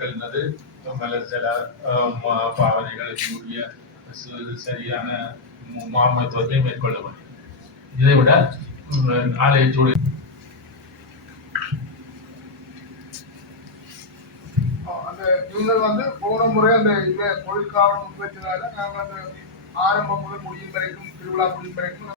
மக்கள்னது சில பாவனைகளுக்குரிய சரியான மாமத்துவத்தை மேற்கொள்ள முடியும். இதை விட ஆலய சூழல் நீங்கள் போன முறை அந்த தொழிற்காலம் முன்வைத்ததால நாங்கள் அந்த ஆரம்பம் முதல் முடியும் வரைக்கும் திருவிழா முடியும் வரைக்கும்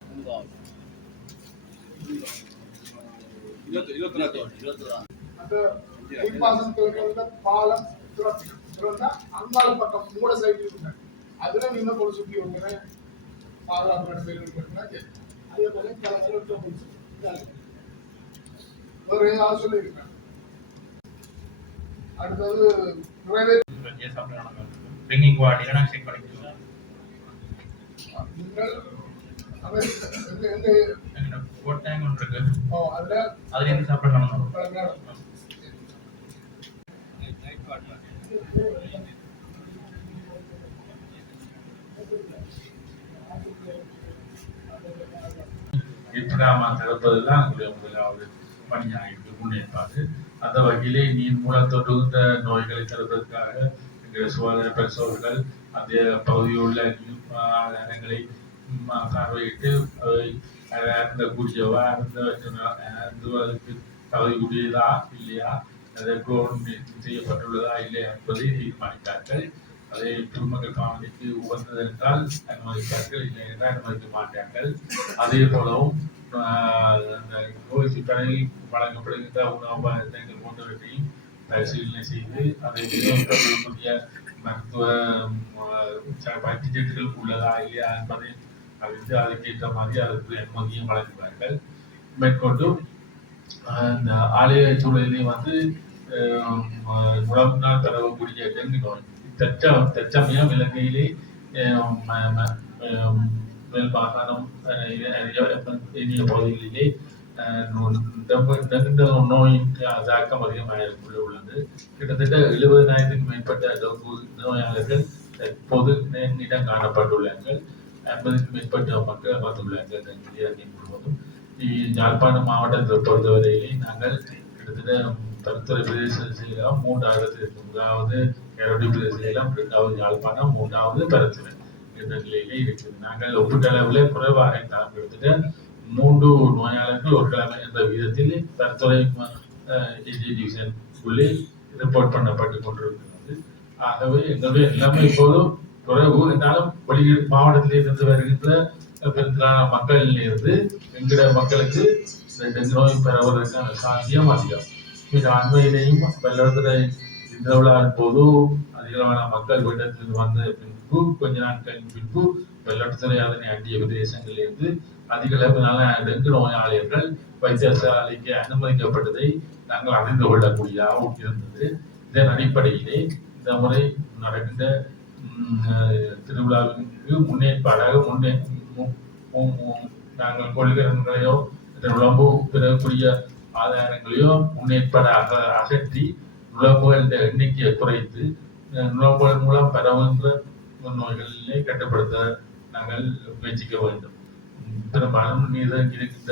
அந்த பாலம் திறந்தா அங்கால பக்கம் மூட சைடு இருக்குங்க அதுல நீங்க பொருள் சுற்றி வந்து பாதுகாப்பு அதே போல வேற ஏதாவது சொல்லியிருக்கேன். அடுத்தது திறப்பதுதான் முதலாவது பணியாக முன்னேற்பாடு. அந்த வகையிலே நீர் மூலம் தொற்றுகின்ற நோய்களை தருவதற்காக எங்கள் சுகாதார பரிசோதனைகள் அந்த பகுதியில் உள்ள இடங்களை பார்வையிட்டு அருந்தக்கூடியவா அருந்துவதற்கு தகுதியுடையதா இல்லையா, அதற்கு செய்யப்பட்டுள்ளதா இல்லையா என்பதை தீர்மானித்தார்கள். அதை பொதுமக்கள் காவலுக்கு உகந்தது என்றால் அனுமதித்தார்கள், இல்லை என்றால் அனுமதிக்க மாட்டார்கள். அதே போலவும் அந்த நோய் சிக்கலில் வழங்கப்படுகின்ற உணவு பதார்த்தங்கள் போன்றவற்றையும் பரிசீலனை செய்து அதை விநியோகிக்கக்கூடிய மருத்துவ பயிற்சிகள் உள்ளதா இல்லையா என்பதை அறிந்து அதற்கேற்ற மாதிரி அதற்கு அனுமதியும் வழங்குவார்கள். மேற்கொண்டு இந்த ஆலய சூழலிலே உடம்பினால் பரவக்கூடிய டெங்கு நோய் தற்சமயம் இலங்கையிலே மேல் மாகாணம் ஏனைய பகுதிகளிலே நோயின் தாக்கம் அதிகமாக உள்ளது. கிட்டத்தட்ட 70,000க்கும் மேற்பட்ட நோயாளர்கள் தற்போது இடம் காணப்பட்டுள்ளார்கள். 50க்கும் மேற்பட்ட மக்கள் வந்துள்ளார்கள் முழுவதும். யாழ்ப்பாணம் மாவட்டத்தை பொறுத்தவரையிலே நாங்கள் கிட்டத்தட்ட பருத்துறை பிரதேசம் 3வது இருக்கும். முதலாவது கரடி பிரதேசம், 2வது யாழ்ப்பாணம், 3வது பருத்துறை என்ற நிலையிலே இருக்குது. நாங்கள் ஒப்பீட்டளவில் குறைவாக இருந்தாலும் கிட்டத்தட்ட 3 நோயாளர்கள் ஒரு கிழமை என்ற விதத்தில் பருத்துறை டிவிஷன் உள்ளே ரிப்போர்ட் பண்ணப்பட்டு கொண்டிருக்கிறது. ஆகவே எங்களுடைய எல்லாமே இப்போதும் குறைவு என்றாலும் வெளியீடு மாவட்டத்தில் இருந்து வருகின்ற பெரும்பாலான மக்களிலிருந்து என்கிற மக்களுக்கு டெங்கு நோய் பரவுவதற்கான சாத்தியம் அதிகம். மிக அண்மையிலேயும் வெள்ளத்துறை இந்த விழாவின் போது அதிகமான மக்கள் வெள்ளத்தில் வந்த பின்பு கொஞ்ச நாட்களின் பின்பு வெள்ளத்துறை அதனை அண்டிய பிரதேசங்களிலிருந்து அதிக அளவிலான டெங்கு நோயாளர்கள் வைத்தியசாலைக்கு அனுமதிக்கப்பட்டதை நாங்கள் அறிந்து கொள்ளக்கூடியதாகவும் இருந்தது. இதன் அடிப்படையிலே இந்த முறை நடக்கின்ற திருவிழாவிற்கு முன்னேற்பாடாக நாங்கள் கொள்கைகளையோ விளம்பு பெறக்கூடிய ஆதாரங்களையோ முன்னேற்பாடாக அகற்றி நுழம்புகளின் எண்ணிக்கையை குறைத்து நுழம்புகள் மூலம் பரவுகின்ற நோய்களிலே கட்டுப்படுத்த நாங்கள் முயற்சிக்க வேண்டும். பெரும்பாலும் நீர் இருக்கின்ற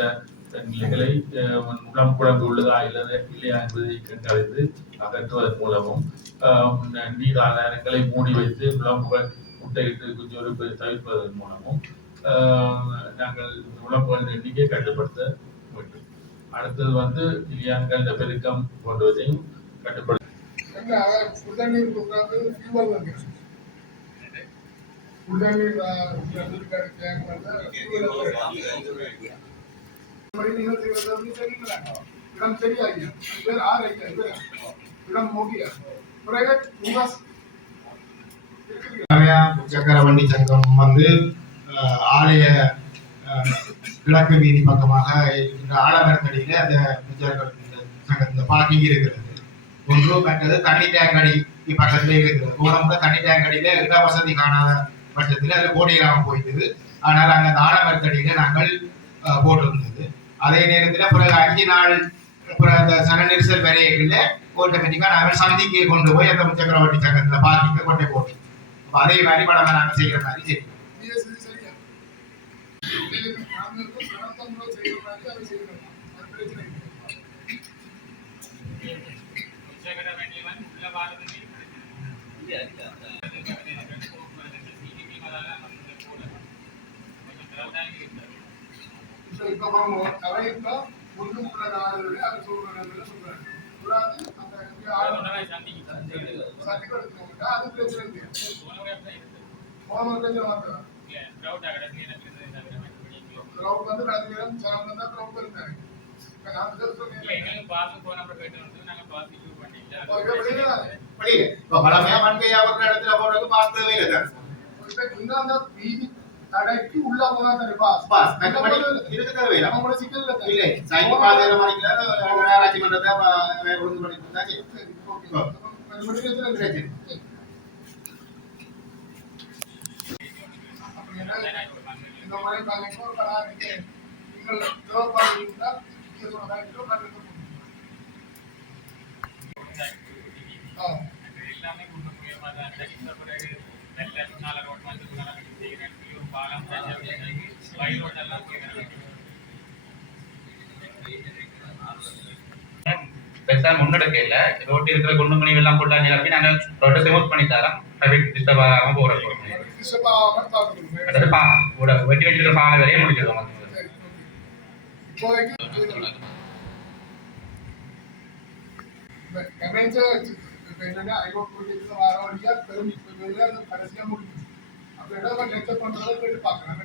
நிலைகளை குழம்பு உள்ளதா இல்லையா என்பதை கண்டறிந்து அகற்றுவதன் மூலமும் நீர் ஆதாரங்களை மூடி வைத்து விளம்புகள் முட்டையிட்டு குஞ்சொருப்பை தவிர்ப்பதன் மூலமும் நாங்கள் விளம்புகளின் எண்ணிக்கையை கட்டுப்படுத்த வேண்டும். அடுத்தது இலியான்கள் பெருக்கம் போன்றவற்றையும் கட்டுப்படுத்த சக்கரவண்டி சங்கம் ஆலய கிழக்கு வீதி பக்கமாக இருக்கின்ற ஆலமரத்தடியில அந்த சங்கத்தின் பார்க்கிங் இருக்கிறது. ஒன்று மற்றது தண்ணி டேங்கடி பக்கத்திலே இருக்கிறது. போன தண்ணி டேங்கடியில இட வசதி காணாத பட்சத்தில் அது கோடியிலாமல் போயிட்டது. ஆனால் அங்கே அந்த ஆலமரத்தடியில நாங்கள் போட்டிருந்தது. அதே நேரத்தில் பிறகு 5 நாள் அந்த சன நெரிசல் வரையில ஆட்டோமேட்டிக்காக நாங்கள் சந்திக்கு கொண்டு போய் அந்த சக்கரவண்டி சங்கத்தில் பார்க்கிங்க கொண்டே போட்டோம். அதே மாதிரி படமா நாங்கள் செய்கிற மாதிரி செய்யணும். வேண்டியவன் உள்ள வாழ்வதில் இப்ப பாருங்க, அவன் இப்ப முன்னுக்குள்ள நாடுகளே அது சொல்றாங்க சொல்றாங்க. கூடாது அந்த சர்டிபிகேட் எடுத்துக்கிட்டா அது பிரச்சனை இல்லை. போன பிரச்சனை மாத்திரம். கிரௌட் வந்து ராஜ்யம் சார்ந்த தான் கிரௌட் இருந்தாங்க. இப்ப நான் சொல்றேன் பாஸ் போன அப்புறம் போயிட்டு வந்து நாங்க பாஸ் யூஸ் பண்ணிட்டோம். வெளியில இப்போ பலமையா மண்பை அவர்கள் இடத்துல போறதுக்கு பாஸ் தேவையில்லை தான். இப்ப நீங்க அந்த வீதி தடைக்கு உள்ள போனா தானே பாஸ். பாஸ் மற்றபடி இதுக்கு தேவையில்லை. நம்ம கூட சிக்கல் இல்லை. இல்லை சைக்கிள் பாதையில மாணிக்கலாம் நகராட்சி மன்றத்தை ஒழுங்கு பண்ணி கொடுத்தா சரி. பிரச்சனை. இந்த மாதிரி பாத்தீங்கன்னா ஒரு கலா இருக்கு. நீங்கள் தேவைப்பாடு இருந்தால் நீங்க சொன்ன காரியத்தில் கண்டிப்பாக எல்லாமே முன்னுரிமையா தான் இந்த பிறகு நல்ல நாள ரோட் வந்து செய்கிறேன் பாலம் வயலோட எல்லாம் பெருசா முன்னெடுக்கல ரோட் இருக்கிற குண்டு மணி எல்லாம் போட்டா நிரப்பி நாங்க ரோட்டை ஸ்மூத் பண்ணி தரோம். டிராபிக் டிஸ்டர்ப் ஆகாம போறோம். வெட்டி வச்சிருக்க பாலை வரையே முடிச்சிருக்கோம். என்னன்னா ஐரோப்பிய வர வழியா பெரும் கடைசியா முடியும். அப்ப இடம் லெக்சர் பண்றதை போயிட்டு பாக்குறேன்.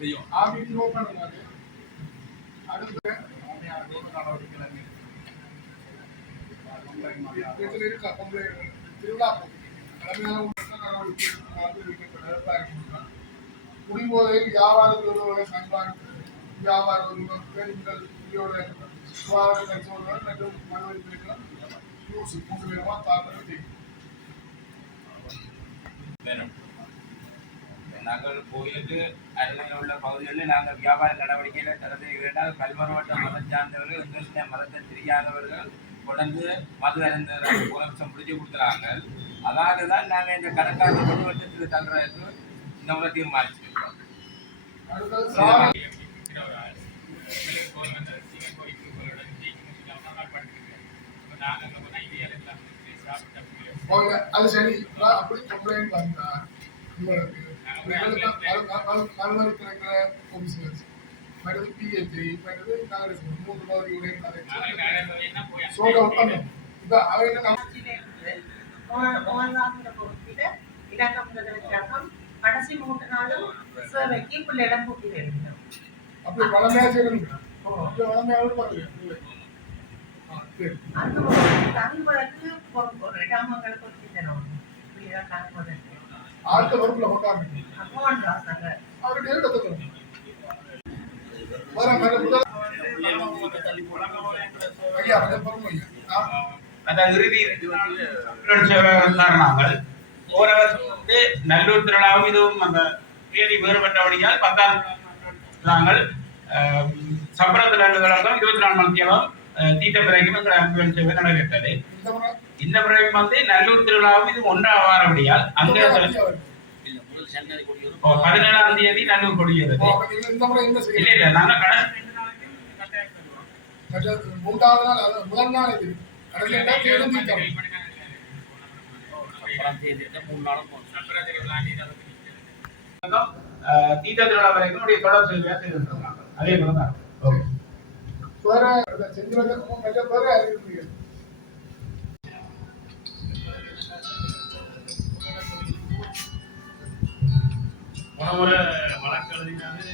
செய்யும் ஆபீஸ் ஓபன் பண்ணாது. அடுத்து இருக்கா பொம்பளை திருவிழா குடிபோதையில் வியாபாரத்தோடு சங்கான வியாபார பெண்கள் சுகாதார கட்சியோடு மற்றும் மனவெளிப்பிருக்கலாம் நாங்கள் கோயிலுக்கு அருகில் உள்ள பகுதிகளில் நாங்கள் வியாபார நடவடிக்கைகளை தரது இரண்டாவது பல்வேறுபட்ட மதம் சார்ந்தவர்கள் எங்களுடைய மதத்தை தெரியாதவர்கள் கொண்டு மது அருந்த குலம்சம் பிடிச்சி கொடுத்துறாங்க. அதாக தான் நாங்கள் இந்த கணக்காக குடும்பத்தில் தங்குறதுக்கு இந்த முறை தீர்மானிச்சிருக்கோம். அது சரி. அப்படி கம்ப்ளைண்ட் வந்தா உங்களுக்கு மறுமொழி கிடைக்கிற கமிஷனர்ஸ் மற்றது பிஹெச்டி மற்றது காங்கிரஸ் 3 பகுதியுடைய சோக ஒப்பந்தம் இப்ப அவங்க கடைசி 3 நாளும் சேவைக்கு பிள்ளையிடம் கூட்டி வருகிறோம். அப்படி வளமையா செய்யணும். வளமையாவது பார்த்துக்க அந்த தனிமலுக்கு ஒரு இடமங்களுக்கு கொடுத்துட்டோம். ஆழ்த்த வகுப்புல போட்டாங்க அவருடைய நாங்கள் போறவருக்கு நல்லூர் திருவிழாவும் இதுவும் அந்த தேதி வேறுபட்டபடியால் 10ஆம் நாங்கள் சம்பளத்தில் 24 மணி நேரம் தீட்ட பிறகு ஆம்புலன்ஸ் சேவை நடைபெற்றது. இந்த பிறகு வந்து நல்லூர் திருவிழாவும் இது 1ஆம் வாரபடியால் அங்க 17ஆம் தேதி நல்லூர் கொடியேறது. இல்ல இல்ல நாங்க கடைசி 3ஆவது நாள் முதல் நாள் இது தீட்ட திருவிழா வரைக்கும் தொடர் சேவையா செய்திருக்காங்க. அதே போலதான் செஞ்சு பேர அறிவிக்கிறீங்க. உணவுல வழக்கறிஞாவது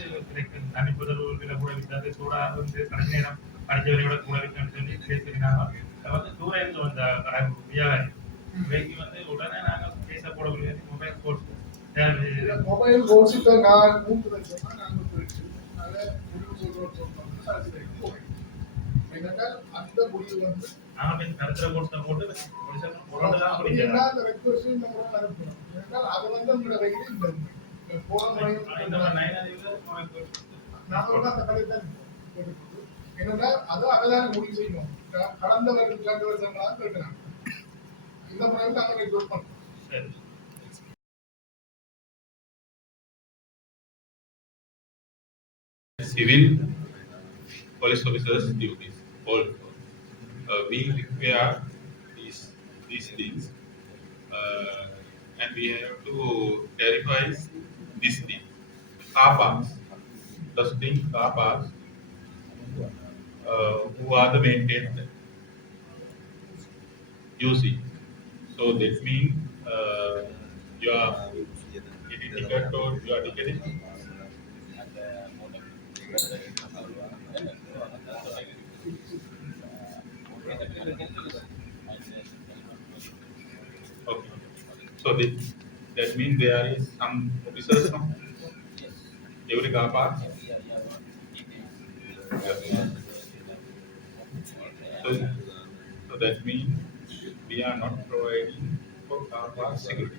தனிப்பதற்குள்ள கூட விட்டாது சூடாக வந்து கடைசி நேரம் படித்தவரையோட கூட விட்டான்னு சொல்லி பேசினாங்க. வந்து தூரம் இருந்து வந்த வியாபாரி இவைக்கு வந்து உடனே நாங்கள் பேச போட முடியாது. மொபைல் கோர்ஸ் மொபைல் கோர்ஸ் இப்போ நான் 3 வருஷமா நாங்கள் போயிட்டு அதை முடிவு சொல்றோம். அந்த முடிவு வந்து நாங்கள் கருத்துல கோர்ஸை போட்டு அது வந்து உங்களோட வகையில் இந்த போன முறை என்னன்னா அது அங்கதான் முடிவு செய்யணும். கடந்த 2 வருஷங்களா கேட்கிறாங்க. இந்த முறையில் நாங்கள் ரெக்ரூட் பண்ணோம். Civil police officers' duties. All we require these things and we have to clarify this thing. Car parks, testing car parks, who are the maintained using. So that means you are getting ticket or you are ticketing. Okay. So that means there is some officers from every car park. So that means we are not providing for car park security.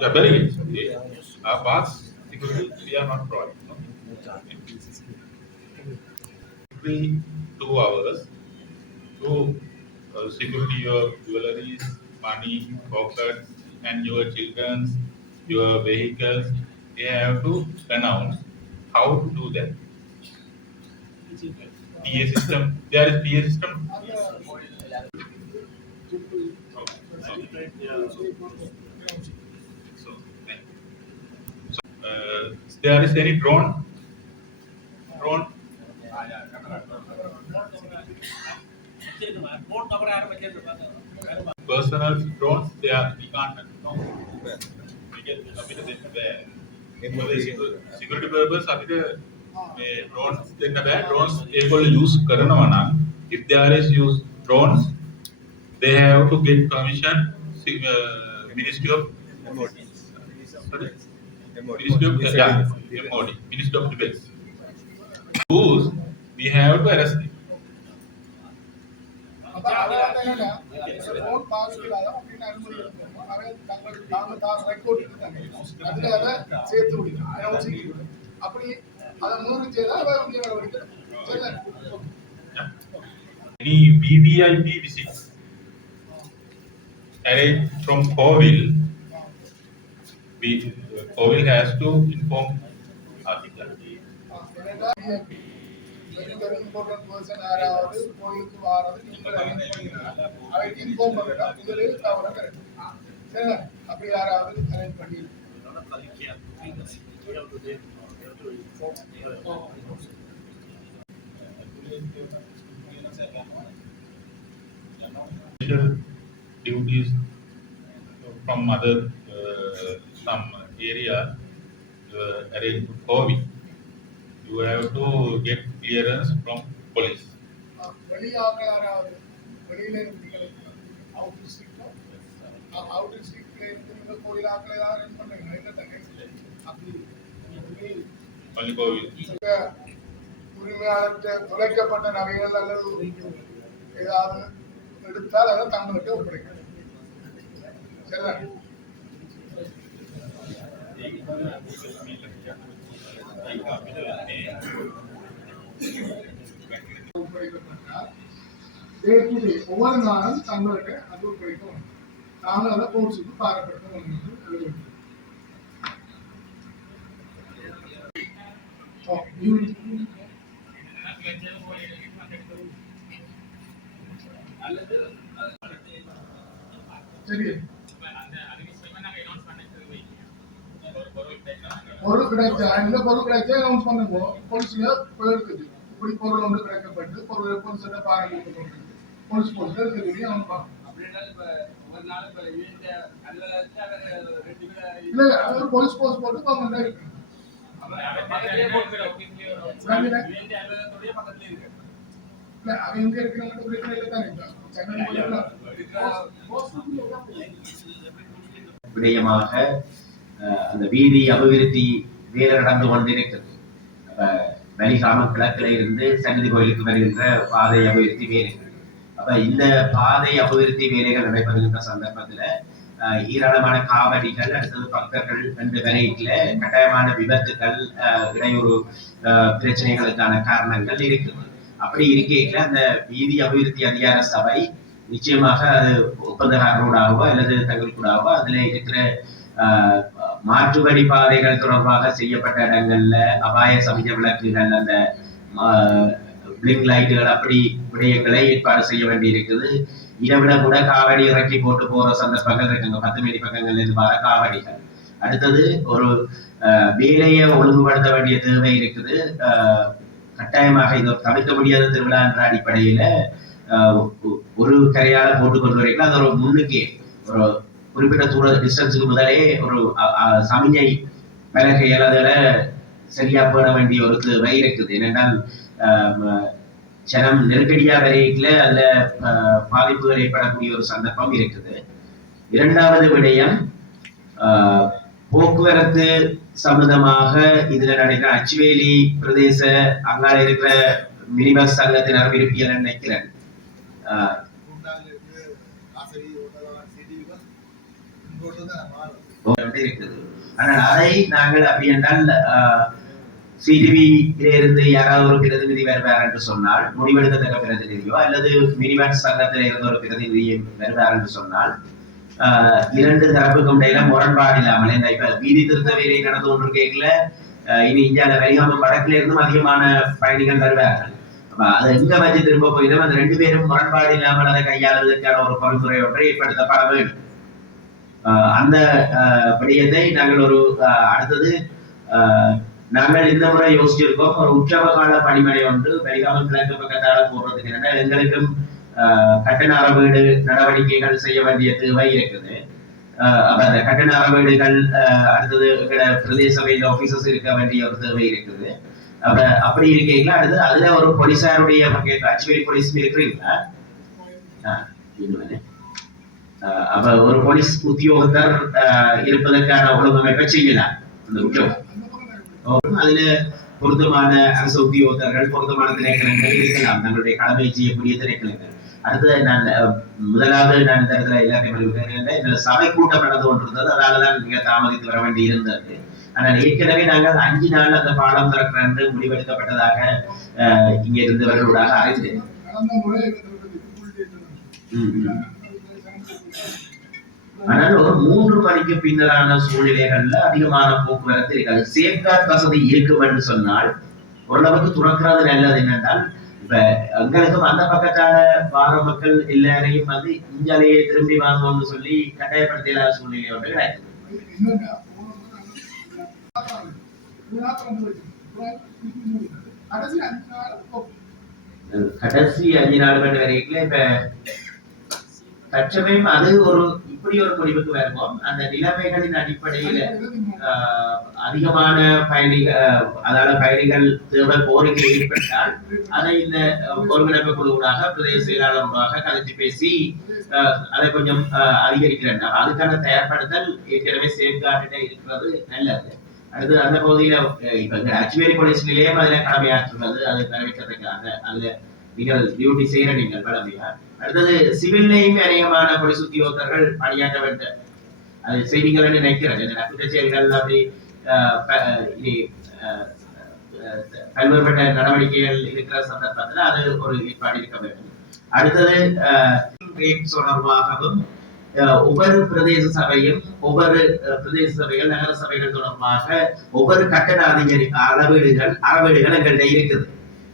Yeah, very good. Okay. Car parks security we are not providing. No? Every 2 hours to security your jewelries, money, pockets, and your children's, your vehicles. They have to announce how to do that. PA system. There is PA system. So, there is any drone? Personal drones, we can't. No. We get security purpose, drones, drones, use if there is use drones, they have to get permission, Ministry of Sorry? Ministry of MOD, Ministry of Defense. Use, we have to arrest them. Any VVIP visits arranged from Covil, Covil has to inform article. very important person யாராவது கோயிலுக்கு வாரது நீங்கள் arrange பண்ணிடுறாங்க அவருக்கு inform பண்ணுறா முதலே தவற correct சரி அப்படி யாராவது அரேஞ்ச் பண்ணி duties from other some area arranged COVID. You have to get clearance from police. வெளியாக யாராவது வெளியில இருந்து அவுட் டிஸ்ட்ரிக்ட்ல இருந்து நீங்கள் கோயில் ஆக்களை யாரும் அரேஞ்ச் பண்ணுங்க என்ன தங்க அப்படி Only COVID. உரிமையாளர்கிட்ட தொலைக்கப்பட்ட நகைகள் அல்லது ஏதாவது எடுத்தால் அதை தங்களுக்கு ஒப்படைக்கணும் ஒவ்வொரு நாளும் தங்களுக்கு அது ஒப்படைக்கணும் நாங்கள் அதை கோர்ஸுக்கு பாரப்படுத்தணும் சரி பொருள் கிடைச்சா இந்த பொருள் கிடைச்சா அனௌன்ஸ் பண்ணுங்க போலீஸ்ல போயிருக்குது இப்படி பொருள் ஒன்று கிடைக்கப்பட்டு பொருள் போலீஸ்ல பாராட்டு போலீஸ் போஸ்ட்ல இருக்குது அவங்க இல்ல அது ஒரு போலீஸ் போஸ்ட் போட்டு கவர்மெண்ட் இருக்கு இல்ல அவன் எங்க இருக்கிறவங்க பிரச்சனை தானே விடயமாக அந்த வீதி அபிவிருத்தி வேலை நடந்து கொண்டிருக்கிறது. வலிகாம கிழக்கில இருந்து சன்னதி கோயிலுக்கு வருகின்ற பாதை அபிவிருத்தி வேலைகள். அப்ப இந்த பாதை அபிவிருத்தி வேலைகள் நடைபெறுகின்ற சந்தர்ப்பத்துல ஏராளமான காவடிகள் அடுத்தது பக்தர்கள் என்று வரையில கட்டாயமான விபத்துகள் இடையூறு பிரச்சனைகளுக்கான காரணங்கள் இருக்குது. அப்படி இருக்கையில அந்த வீதி அபிவிருத்தி அதிகார சபை நிச்சயமாக அது ஒப்பந்தக்காரர்களாகவோ அல்லது தங்களுக்கூடாகவோ அதுல இருக்கிற மாற்று வழி பாதைகள் தொடர்பாக செய்யப்பட்ட இடங்கள்ல அபாய சமய விளக்குகள் அந்த பிளிங்க் லைட்டுகள் அப்படி விடயங்களை ஏற்பாடு செய்ய வேண்டி இருக்குது. இதை விட கூட காவடி இறக்கி போட்டு போற சந்தர்ப்பங்கள் இருக்குங்க. 10 மணி பக்கங்கள்ல இருந்து வர காவடிகள். அடுத்தது ஒரு வேலையை ஒழுங்குபடுத்த வேண்டிய தேவை இருக்குது. கட்டாயமாக இதை தவிர்க்க முடியாத திருவிழா என்ற அடிப்படையில ஒரு கரையால போட்டு கொண்டு வரீங்களா, அது ஒரு முன்னுக்கே ஒரு குறிப்பிட்ட தூர டிஸ்டன்ஸுக்கு முதலே ஒரு சமிஞ்சை பலகைகள் அதில் சரியா போட வேண்டிய ஒரு தேவை இருக்குது. ஏனென்றால் ஜனம் நெருக்கடியா வரையில அதுல பாதிப்புகள் ஏற்படக்கூடிய ஒரு சந்தர்ப்பம் இருக்குது. இரண்டாவது விடயம் போக்குவரத்து சம்பந்தமாக இதுல நடக்கிற அச்சுவேலி பிரதேச அங்கால இருக்கிற மினி பஸ் சங்கத்தினர் விருப்பியல் நினைக்கிறேன் இருக்குது. ஆனால் அதை நாங்கள் அப்படி என்றால் சிடிவியில இருந்து யாராவது ஒரு பிரதிநிதி வருவார் என்று சொன்னால், முடிவெடுக்கத்தக்க பிரதிநிதியோ அல்லது மினிபஸ் சங்கத்தில இருந்து ஒரு பிரதிநிதியும் வருவார் என்று சொன்னால், இரண்டு தரப்புக்கும் இடையில முரண்பாடு இல்லாமல் இந்த இப்ப வீதி திருத்த வேலை நடந்து கொண்டு கேட்கல இனி இந்தியாவில வெளியாம வடக்குல இருந்தும் அதிகமான பயணிகள் வருவார்கள். அதை எங்க வச்சு திரும்ப போயிடும், அந்த 2 பேரும் முரண்பாடு இல்லாமல் அதை கையாளுவதற்கான ஒரு பரிந்துரை ஒன்றை ஏற்படுத்தப்பட வேண்டும். அந்த விடயத்தை நாங்கள் ஒரு அடுத்தது நாங்கள் இந்த முறை யோசிச்சிருக்கோம். ஒரு உற்சவ கால பணிமனை ஒன்று வெளிகாமம் கிழக்கு பக்கத்தால போடுறதுக்கு என்ன எங்களுக்கும் கட்டண அறவீடு நடவடிக்கைகள் செய்ய வேண்டிய தேவை இருக்குது. அப்ப அந்த கட்டண அறவீடுகள் அடுத்தது பிரதேச சபையில ஆபீசர்ஸ் இருக்க வேண்டிய ஒரு தேவை இருக்குது. அப்ப அப்படி இருக்கீங்களா, அடுத்து அதுல ஒரு போலீசாருடைய அச்சுவேலி போலீஸ் இருக்கிறீங்களா? அப்ப ஒரு போலீஸ் உத்தியோகத்தர் இருப்பதற்கான ஒழுங்கமைப்பை செய்யலாம். அந்த உத்தியோகம் அதுல பொருத்தமான அரசு உத்தியோகத்தர்கள் பொருத்தமான திணைக்களங்கள் இருக்கலாம், தங்களுடைய கடமை செய்யக்கூடிய திணைக்களங்கள். அடுத்தது நான் முதலாவது நான் இந்த இடத்துல எல்லாத்தையும் இதுல சபை கூட்டம் நடந்து கொண்டிருந்தது, அதனாலதான் மிக தாமதித்து வர வேண்டி இருந்தது. ஆனால் ஏற்கனவே நாங்கள் 5 நாள் அந்த பாடம் திறக்கிற என்று முடிவெடுக்கப்பட்டதாக இங்க இருந்தவர்களோடாக அறிந்தேன். ஆனால் ஒரு 3 மணிக்கு பின்னரான சூழ்நிலைகள்ல அதிகமான போக்குவரத்து இருக்காது. சேஃப்கார்ட் வசதி இருக்கும் என்று சொன்னால் ஓரளவுக்கு துறக்கிறது நல்லது. என்னென்றால் இப்ப எங்களுக்கும் அந்த பக்கத்தால வார மக்கள் எல்லாரையும் வந்து இஞ்சாலேயே திரும்பி வாங்கணும்னு சொல்லி கட்டாயப்படுத்த சூழ்நிலை ஒன்று கிடையாது. கடைசி 5 நாள் வரைக்கும் இப்ப தற்சமயம் அது ஒரு இப்படி ஒரு முடிவுக்கு வருவோம். அந்த நிலைமைகளின் அடிப்படையில அதிகமான பயணிகள் தேவை கோரிக்கை ஏற்பட்டால் அதை இந்த ஒருங்கிணைப்பு குழுவாக பிரதேச செயலாளர்களாக கலைத்து பேசி அதை கொஞ்சம் அதிகரிக்கிறேன். அதுக்கான தயார்படுத்தல் ஏற்கனவே சேஃப்கார்டில் இருக்கிறது நல்லது. அடுத்து அந்த பகுதியில இப்ப அச்சுவேலி போலீஸ் நிலையம் அதுல கடமையாற்றுள்ளது, அதை தெரிவிக்கிறதுக்காக அதுல நீங்கள் டியூட்டி செய்யற நீங்கள் கடமையா. அடுத்தது சிவில்லையும் அநேகமான போலீஸ் உத்தியோகத்தர்கள் பணியாற்ற வேண்டும். அது செய்திகள் நினைக்கிறேன். குற்றச்செயல்கள் அப்படி பல்வேறுபட்ட நடவடிக்கைகள் இருக்கிற சந்தர்ப்பத்தில் அது ஒரு ஏற்பாடு இருக்க வேண்டும். அடுத்தது தொடர்பாகவும் ஒவ்வொரு பிரதேச சபையும் ஒவ்வொரு பிரதேச சபைகள் நகர சபைகள் தொடர்பாக ஒவ்வொரு கட்டண அளவீடுகள் எங்கள்கிட்ட இருக்குது.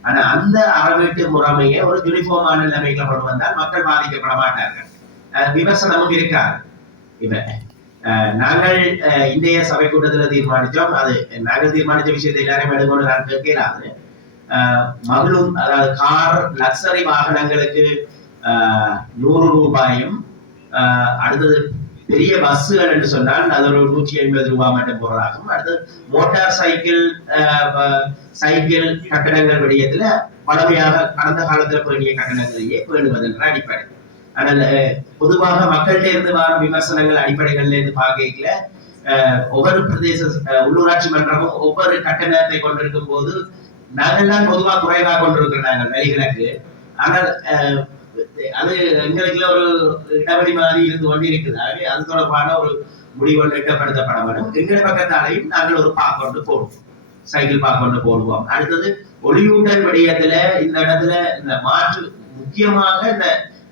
ஆனா அந்த அறவீட்டு முறைமையை ஒரு யூனிஃபார்மான நிலைமைகளை கொண்டு வந்தால் மக்கள் பாதிக்கப்பட மாட்டார்கள், விமர்சனமும் இருக்காது. இப்ப நாங்கள் இந்திய சபை கூட்டத்தில் தீர்மானிச்சோம், அது நாங்கள் தீர்மானிச்ச விஷயத்தை எல்லாரையும் எடுக்கணும் நான் கேட்கலாது. மகளும் அதாவது கார் லக்ஸரி வாகனங்களுக்கு 100 ரூபாயும், அடுத்தது பெரிய பஸ்ஸுகள் என்று சொன்னால் அது ஒரு 180 ரூபாய் மட்டும் போடுறாகும். அடுத்து மோட்டார் சைக்கிள் கட்டணங்கள் விடயத்துல பழமையாக கடந்த காலத்துல பேணிய கட்டணங்களையே பேணுவது என்ற அடிப்படை. ஆனால் பொதுவாக மக்கள்கிட்ட இருந்து வர விமர்சனங்கள் அடிப்படைகள்ல இருந்து பார்க்கல ஒவ்வொரு பிரதேச உள்ளூராட்சி மன்றமும் ஒவ்வொரு கட்டணத்தை கொண்டிருக்கும் போது நாங்கள் தான் பொதுவாக குறைவாக கொண்டிருக்கிறோம் நாங்கள் வெளிகளுக்கு. ஆனால் அது எங்களுக்குள்ள ஒரு இடவெளி மாதிரி இருந்து கொண்டு இருக்குது. ஆகவே அது தொடர்பான ஒரு முடிவு எட்டப்படுத்தப்பட வேண்டும். எங்கள் பக்கத்தாலையும் நாங்கள் ஒரு கொண்டு போடுவோம், சைக்கிள் கொண்டு போடுவோம். அடுத்தது ஒளியூட்டல் விடயத்துல இந்த இடத்துல இந்த மாற்று முக்கியமாக இந்த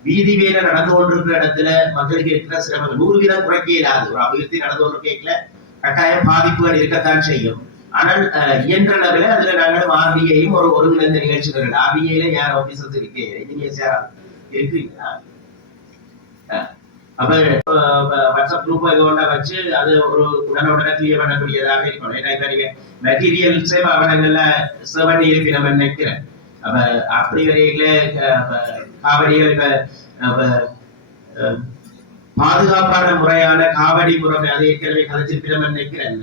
வீதி வேலை நடந்து கொண்டிருக்கிற இடத்துல மக்களுக்கு இருக்கிற சிரமங்கள் 100% குறைக்க இயலாது. ஒரு அபிவிருத்தி நடந்து கொண்டு கேட்கல கட்டாயம் பாதிப்புகள் இருக்கத்தான் செய்யும். ஆனால் இயன்ற அளவில் அதுல நாங்கள் ஆர்பிஐயும் ஒரு ஒருங்கிணைந்த நிகழ்ச்சிகள் ஆர்பிஐல யார் ஆபீசர்ஸ் இருக்கு இன்ஜினியர்ஸ் யாரா இருக்கிறீங்களா? அப்ப வாட்ஸ்அப் குரூப் இது ஒன்றா வச்சு அது ஒரு உடனுடனே கிளியர் பண்ணக்கூடியதாக இருக்கணும். ஏன்னா இப்ப நீங்க மெட்டீரியல்ஸே அவனங்கள்ல செவன் இருக்கு நம்ம நினைக்கிறேன். அப்ப அப்படி வரையில காவடிகள் இப்ப பாதுகாப்பான முறையான காவடி முறை அதை ஏற்கனவே கதைச்சிருக்கிறோம் நினைக்கிறேன்.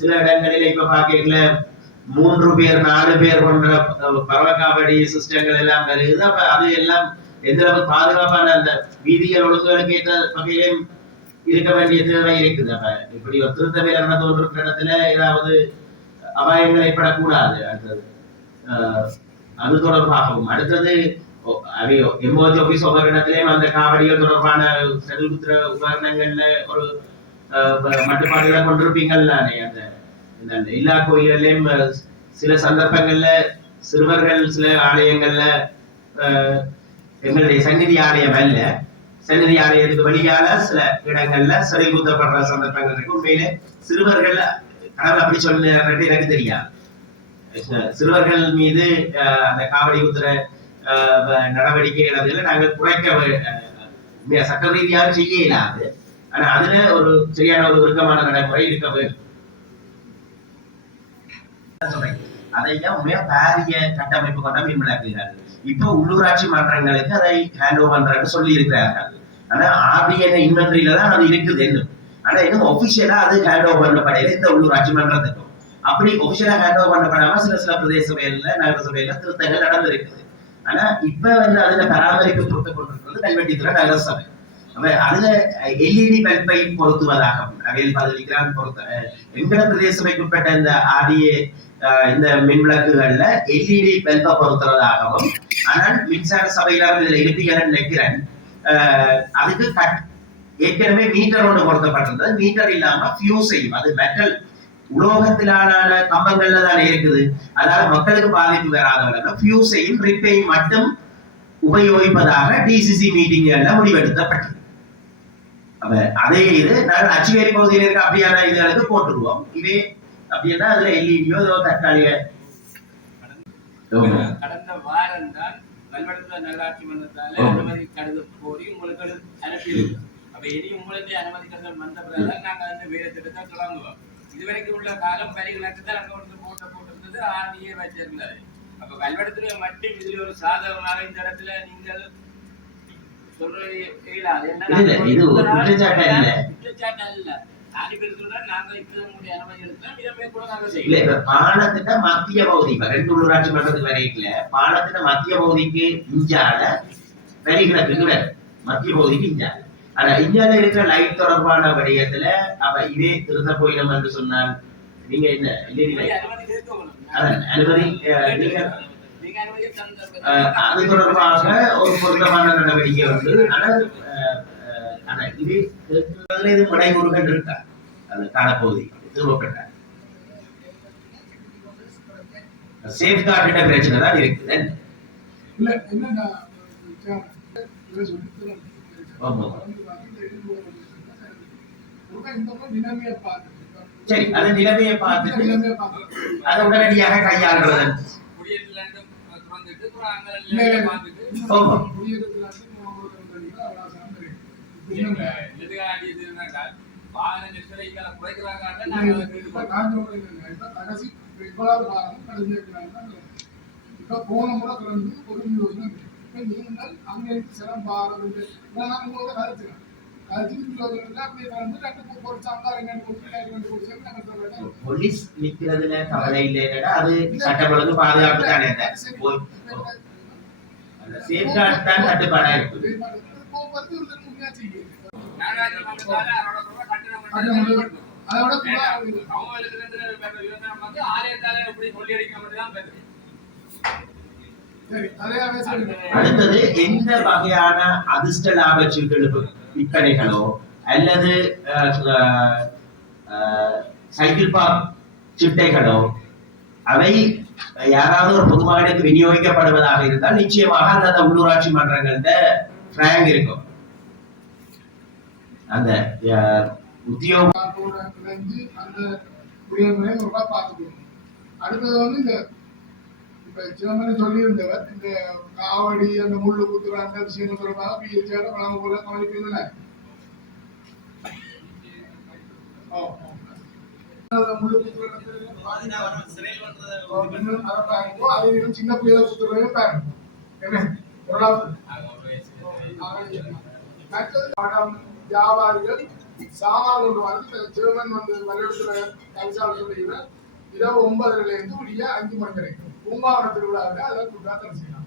சில இடங்களில் இப்ப பாக்கீங்கள 3 பேர் 4 பேர் கொண்ட பரவக்காவடி சிஸ்டங்கள் எல்லாம் வருது. அப்ப அது எல்லாம் எந்த அளவுக்கு பாதுகாப்பான அந்த வீதிகள் ஒழுங்குகளுக்கு ஏற்ற வகையிலும் இருக்க வேண்டிய தேவை இருக்குது. அப்ப இப்படி ஒரு திருத்த வேலை நடந்த இடத்துல ஏதாவது அபாயங்கள் ஏற்படக்கூடாது. அடுத்தது அது தொடர்பாகவும் அடுத்தது எம்ஓஜி ஆபீஸ் ஒவ்வொரு இடத்திலையும் அந்த காவடிகள் தொடர்பான செல்லுத்திர உபகரணங்கள்ல ஒரு மட்டுப்பாடுகளை கொண்டிருப்பீங்கள் தானே. அந்த எல்லா கோயில்கள்லயும் சில சந்தர்ப்பங்கள்ல சிறுவர்கள் சில ஆலயங்கள்ல எங்களுடைய சந்நிதி ஆலயம் அல்ல சந்நிதி ஆலயத்துக்கு வெளியால சில இடங்கள்ல சிறை குத்தப்படுற சந்தர்ப்பங்கள் இருக்கு. உண்மையிலே சிறுவர்கள் கடவுள் அப்படி சொல்ல எனக்கு தெரியாது. சிறுவர்கள் மீது அந்த காவடி குத்துற நடவடிக்கைகள் நாங்கள் குறைக்க சட்ட ரீதியாக செய்ய இயலாது. ஆனா அதுல ஒரு சரியான ஒரு விருக்கமான நடைமுறை இருக்க வேண்டும். அதையா உண்மையா பாரிய கட்டமைப்பு கொண்ட மீன்விளக்குகிறார்கள். இப்ப உள்ளூராட்சி மன்றங்களுக்கு அதை ஹேண்ட் ஓவர் பண்றேன்னு சொல்லி இருக்கிறார்கள். ஆனா ஆர்டிஎன் இன்வென்ட்ரியில தான் அது இருக்குது இன்னும். ஆனா இன்னும் ஒபிஷியலா அது ஹேண்ட் ஓவர் பண்ணப்படையில இந்த உள்ளூராட்சி மன்றத்துக்கும் அப்படி ஒபிஷியலா ஹேண்ட் ஓவர் பண்ணப்படாம சில பிரதேச சபையில நகர சபையில திருத்தங்கள் நடந்திருக்குது. ஆனா இப்ப அதுல பராமரிப்பு பொறுத்து கொண்டிருக்கிறது கல்வெட்டித்துறை நகர சபை. அதுல எல்இடி பல்பை பொருத்துவதாக அவையில் பதிலிக்கிறான் பொறுத்த எங்கட பிரதேச சபைக்கு உட்பட்ட இந்த ஆடிஏ இந்த மின்விளக்குகள்ல எல்இடி பல்பை பொருத்துறதாகவும் ஆனால் மின்சார சபையில இதுல இருப்பீங்கன்னு நினைக்கிறேன். அதுக்கு ஏற்கனவே மீட்டர் ஒன்று பொருத்தப்பட்டிருந்தது. மீட்டர் இல்லாம ஃபியூஸ் செய்யும். அது மெட்டல் உலோகத்திலான கம்பங்கள்ல தான் இருக்குது. அதனால மக்களுக்கு பாதிப்பு வராத ஃபியூஸ் செய்யும் ரிப்பையும் மட்டும் உபயோகிப்பதாக டிசிசி மீட்டிங்ல முடிவெடுக்கப்பட்டது. அதே இது நாங்கள் அச்சுவேரி பகுதியில் இருக்க அப்படியான இதுகளுக்கு போட்டுருவோம். இதே அப்படின்னா அதுல எல்இடியோ தற்காலிக கடந்த வாரம் தான் வல்வடத்துல நகராட்சி மன்றத்தால அனுமதி கடிதம் கோரி உங்களுக்கு அனுப்பியிருக்கு. அப்ப இனி உங்களுக்கு அனுமதி கடிதம் வந்த பிறகு நாங்க அந்த வேலை திட்டத்தை தொடங்குவோம். இதுவரைக்கும் உள்ள காலம் பரிகளுக்கு தான் அங்க வந்து போட்டிருந்தது ஆர்டிஏ வச்சிருந்தாரு. அப்ப வல்வடத்துல மட்டும் இதுல ஒரு சாதகமாக இந்த இடத்துல நீங்கள் சொல்றது இயலாது. இது குற்றச்சாட்டு அல்ல. பாலத்திட்ட மத்திய பகுதி ரெண்டு உள்ளூராட்சி மன்றத்துக்கு வரைக்கல பாலத்திட்ட மத்திய பகுதிக்கு இஞ்சால வரிகிழக்கு மத்திய பகுதிக்கு இஞ்சால. ஆனா இந்தியால இருக்கிற லைட் தொடர்பான வடிவத்துல அப்ப இதே திருத்த போயிடும் என்று சொன்னால் நீங்க என்ன அனுமதி அது தொடர்பாக ஒரு பொருத்தமான நடவடிக்கை வந்து ஆனா இது மடைமுருகன் இருக்கா அது காணப்பகுதி திருவப்பட்ட சேஃப்கார்டு பிரச்சனை தான் இருக்குது. சரி அது நிலைமையை பார்த்துட்டு அதை உடனடியாக கையாளுறது. போன முறை வந்து ஒரு யோசனை நீங்கள் அங்கே சிலம் பாரதில்லை உங்களோட கருத்துக்கிறேன். போலீஸ் நிக்கிறதுல கவலை இல்லைன்னா அது சட்டம் ஒழுங்கு பாதுகாப்பு தானே. சேஃப்கார்டு தான் கட்டுப்பாடா இருக்குது. அடுத்தது எந்த வகையான அதிர்ஷ்ட லாப சீட்டு விற்பனைகளோ அல்லது சைக்கிள் பார்க் சிட்டைகளோ அவை யாராவது ஒரு பொதுமகனுக்கு விநியோகிக்கப்படுவதாக இருந்தால் நிச்சயமாக அந்த உள்ளூராட்சி மன்றங்கள்ட பிராங்க் இருக்கும். அந்த உத்தியோக புரியுமே ஒரு பார்த்துக்கணும். அடுத்தது வந்து இந்த இப்ப சிவமணி சொல்லியிருந்தவர் இந்த காவடி அந்த முள்ளு குத்துற அந்த விஷயங்கள் தொடர்பாக பிஹெச்ஆர வழங்க போல கவனிப்பதில்லை. முள்ளு குத்துற சின்ன பிள்ளைகளை குத்துறதே பாருங்க. வியாபாரிகள் சாமான் கொண்டு வந்து சிவமன் வந்து வரவேற்கிற கவிசாலத்தில் இரவு 9:00 இருந்து விடிய 5 மணி வரைக்கும் பூங்காவன திருவிழாவில் அதை கூட்டாத்தரம் செய்யலாம்.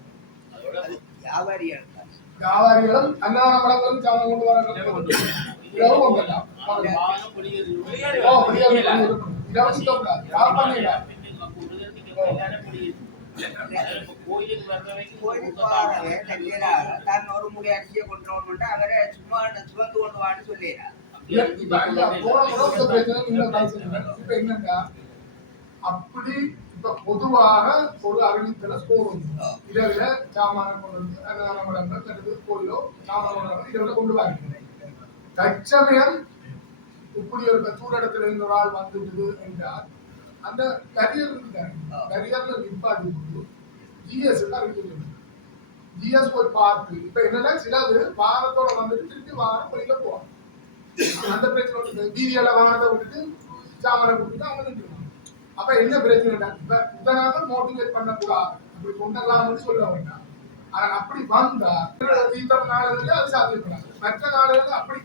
வியாபாரிகளும் அன்னதான பழங்களும் சாமான் கொண்டு வர இரவு 9:00 கோயிலுக்கு தான் ஒரு முடி அரிசியை கொண்டு வரணும்னா அவரை சும்மா சுமந்து கொண்டு வான்னு சொல்லிடுறாரு. என்னன்னா அப்படி இப்ப பொதுவாக ஒரு அறிவித்தல போகும் இரவுல சாமான கொண்டு வந்து அன்னதான மடங்கள் அல்லது கோயிலோ சாமான இரவுல கொண்டு வாங்க. தற்சமயம் இப்படி ஒரு சூழடத்துல இருந்து ஒரு ஆள் வந்துடுது என்றால் அந்த கரியர்ல நிப்பாட்டி ஜிஎஸ் அறிவிச்சு ஜிஎஸ் போய் பார்த்து இப்ப என்னன்னா சிலது வாரத்தோட வந்துட்டு திருப்பி வாரம் வெளியில போவாங்க. அந்த பிரச்சனை வீதியில வாகனத்தை விட்டுட்டு சாமான கொடுத்துட்டு அவங்க நின்றுவாங்க. அப்ப என்ன பிரச்சனை இதனால மோட்டிவேட் பண்ணக்கூடாது அப்படி கொண்டலாம்னு சொல்ல வேண்டாம். ஆனா அப்படி வந்தா தீவிர நாடுகளில் அது சாத்தியப்படாது. மற்ற நாடுகளில் அப்படி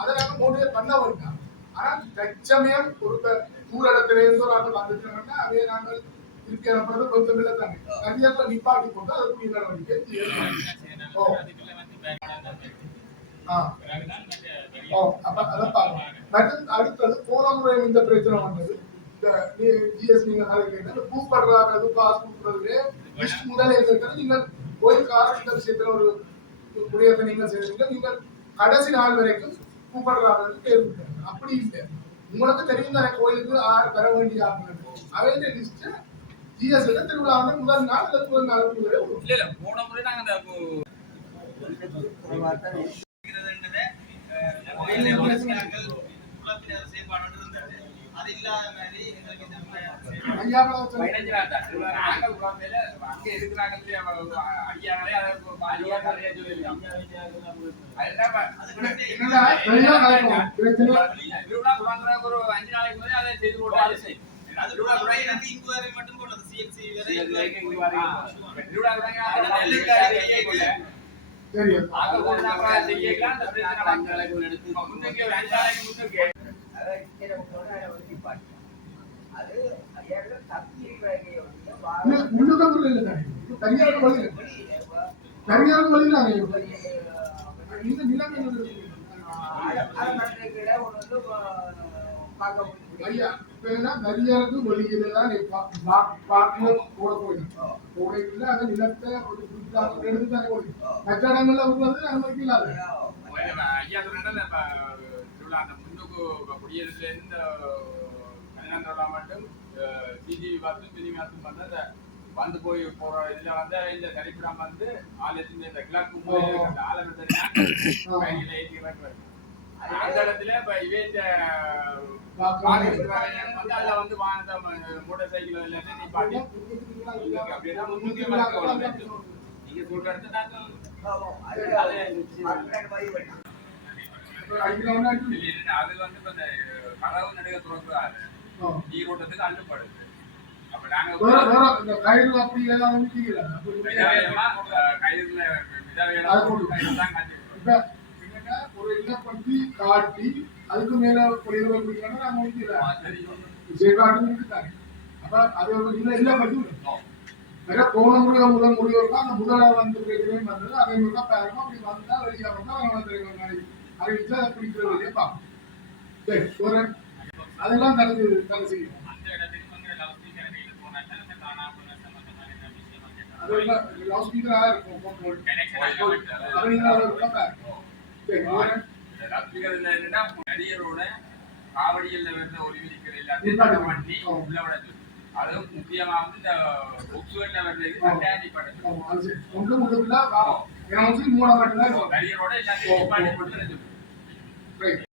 அதனால மோட்டிவேட் பண்ண வேண்டாம். ஆனா தற்சமயம் ஒரு ஊரடத்திலிருந்து ஒரு ஆண்டு வந்துட்டோம்னா அதே நாங்கள் திருப்பி அனுப்புறது கொஞ்சம் இல்லை தானே கரியர்ல நிப்பாட்டி போட்டு அதுக்கு நடவடிக்கை அடுத்தது போன முறை இந்த பிரச்சனை வந்தது. ஜிஎஸ்டி கூப்பிடுறாங்க காசு கொடுக்கறதுலே முதலே நீங்கள் கோயிலுக்காக இந்த விஷயத்துல ஒரு குடியேற்ற நீங்கள் செய்வீங்க. நீங்கள் கடைசி நாள் வரைக்கும் கூப்பிடுறாங்க கேள்வி அப்படி இல்லை. உங்களுக்கு தெரியும் தானே கோயிலுக்கு ஆறு தர வேண்டிய அவை லிஸ்ட் ஜிஎஸ்ல திருவிழா வந்து முதல் நாள் அல்லது முதல் நாள் இல்ல போன முறை நாங்க அது இல்லாத மாதிரி அங்கே இருக்கிறாங்க ஐயாங்களே ஒரு 5 நாளைக்கு முதலே அதை செய்து போட்டு மட்டும் போட்டது சிஎல்சி நரியாருக்கு வெளியில்தான் போட போயிருக்கோம். கோடைக்குள்ள அந்த நிலத்தை ஒரு எடுத்துத்தானே போடுது. மற்ற இடங்கள்ல உள்ளது அனுமதிக்க இல்லாத ஐயா சொன்னா திருவிழா அந்த முன்னுக்கு குடியரசுல இருந்து 12 மட்டும் சிஜிவி பார்த்து சினிமாத்தும் வந்து அந்த வந்து போய் போற இதுல வந்து இந்த சரிப்பிடம் வந்து ஆலயத்தின் இந்த கிழக்கு அந்த ஆலயத்தை கையில ஏற்றி வைக்கிறது. அந்த இடத்துல இப்ப இவே இந்த வந்து அதுல வந்து மோட்டார் சைக்கிள் எல்லாத்தையும் நிப்பாட்டி அப்படின்னா முன்னுக்கு நீங்க சொல்ற இடத்துல அது வந்து இப்ப இந்த கதவு நடுக துறக்கிறாரு ஈரோட்டத்துக்கு அள்ளுப்படுது. அப்ப நாங்க கயிறு அப்படி கயிறுல ஒரு இல்ல பத்தி காட்டி அதுக்கு மேல பொழிவுகளை குடிக்கணும் நாங்க முடிக்கிறாங்க. அப்ப அது ஒரு இல்ல பத்தி போன முறை முதல் முடிவு அந்த முதல வந்து பிரச்சனை வந்தது. அதே மாதிரி பாருங்க அப்படி வந்தா வெளியே வந்தா அறிவிச்சா அதை பிடிக்கிற வழியே பார்க்கணும். சரி ஒரு அதெல்லாம் தடை செய்யும். நடிகரோட காவடியில் ஒரு விதிக்கிற பண்ணி உள்ள விட சொல்லி அதுவும் முக்கியமா வந்து இந்த புக்ஸ்ல வர்றது நடிகரோட எல்லாத்தையும்